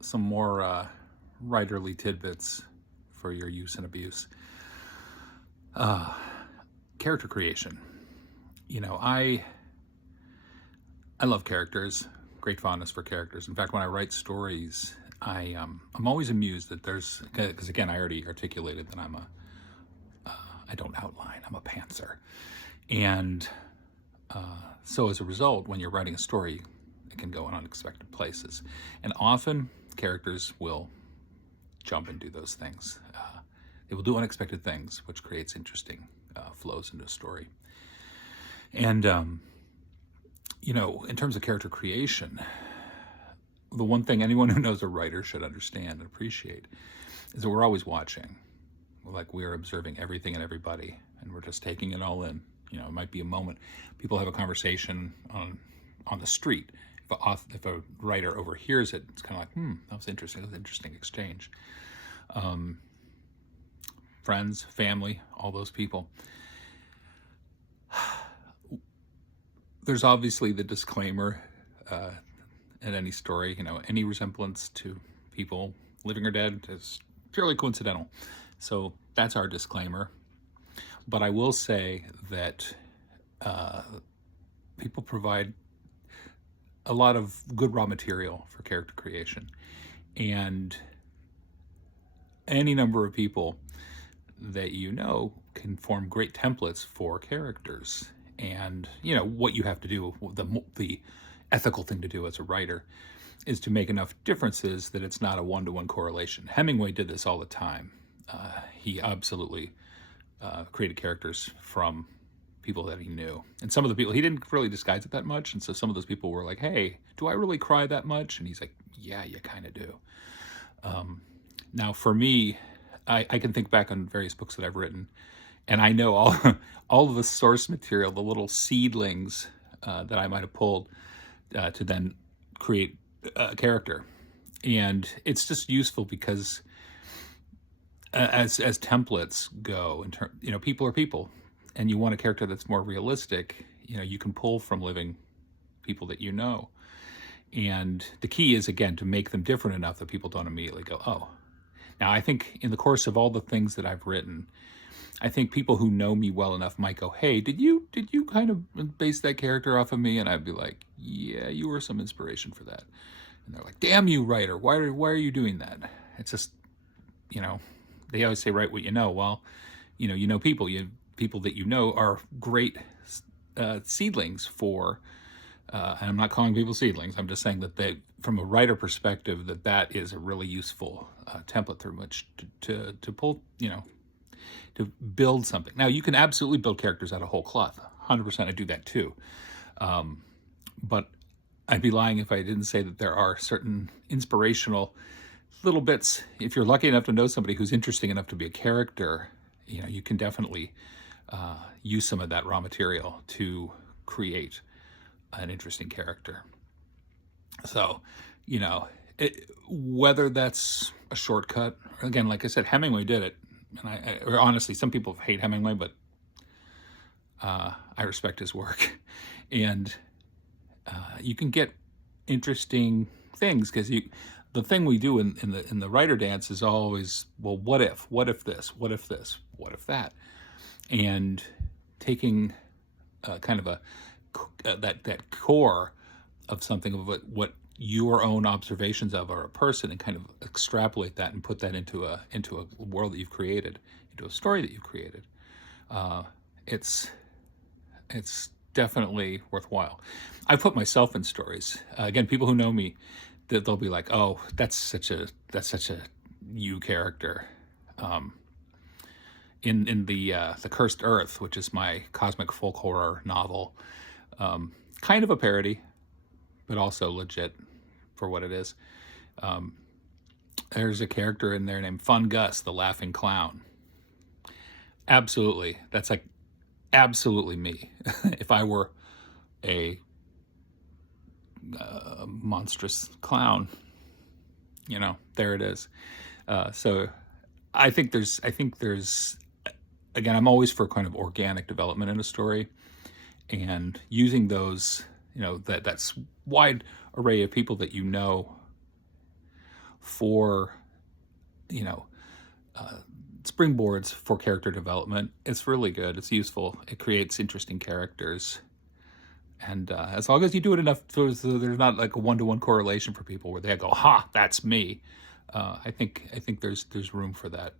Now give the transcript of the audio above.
some more writerly tidbits for your use and abuse. Character creation. I love characters. Great fondness for characters. In fact, when I write stories, I'm always amused that because again, I already articulated that I don't outline. I'm a pantser, and so as a result, when you're writing a story, it can go in unexpected places, and often characters will jump and do those things. They will do unexpected things, which creates interesting flows into a story. And in terms of character creation, the one thing anyone who knows a writer should understand and appreciate is that we're always watching. Like, we are observing everything and everybody, and we're just taking it all in. It might be a moment. People have a conversation on the street. If a writer overhears it, it's kind of like, that was interesting. That was an interesting exchange. Friends, family, all those people. There's obviously the disclaimer in any story, any resemblance to people, living or dead, is purely coincidental. So that's our disclaimer. But I will say that people provide a lot of good raw material for character creation. And any number of people that can form great templates for characters. And what you have to do, the ethical thing to do as a writer, is to make enough differences that it's not a one-to-one correlation. Hemingway did this all the time. He absolutely created characters from people that he knew, and some of the people he didn't really disguise it that much, and so some of those people were like, "Hey, do I really cry that much?" And he's like, "Yeah, you kind of do." Now, for me, I can think back on various books that I've written, and I know all of the source material, the little seedlings that I might have pulled to then create a character, and it's just useful because as templates go, people are people, and you want a character that's more realistic. You can pull from living people that and the key is, again, to make them different enough that people don't immediately go, "Oh." Now, I think in the course of all the things that I've written, I think people who know me well enough might go, "Hey, did you kind of base that character off of me?" And I'd be like, "Yeah, you were some inspiration for that." And they're like, "Damn you, writer! Why are you doing that?" It's just, they always say, "Write what you know." Well, people. People that are great seedlings for. And I'm not calling people seedlings. I'm just saying that from a writer perspective, that is a really useful template through which to pull, to build something. Now, you can absolutely build characters out of whole cloth. 100%, I do that too. But I'd be lying if I didn't say that there are certain inspirational little bits. If you're lucky enough to know somebody who's interesting enough to be a character, you can definitely use some of that raw material to create an interesting character. So, whether that's a shortcut, again, like I said, Hemingway did it, and or honestly, some people hate Hemingway, but I respect his work, and you can get interesting things because the thing we do in the writer dance is always, well, what if this, what if this, what if that, and taking kind of that core of something, of what your own observations of a person, and kind of extrapolate that and put that into a world that you've created, into a story that you've created. It's definitely worthwhile. I put myself in stories. Again, people who know me, they'll be like, "Oh, that's such a you character." In the Cursed Earth, which is my cosmic folk horror novel, kind of a parody, but also legit for what it is. There's a character in there named Fun Gus, the laughing clown. Absolutely, that's like absolutely me. If I were a monstrous clown, there it is. So I think there's again, I'm always for kind of organic development in a story, and using those, that's wide array of people that for, you know, springboards for character development. It's really good. It's useful. It creates interesting characters. And as long as you do it enough, so there's not like a one-to-one correlation for people where they go, "Ha, that's me." I think there's room for that.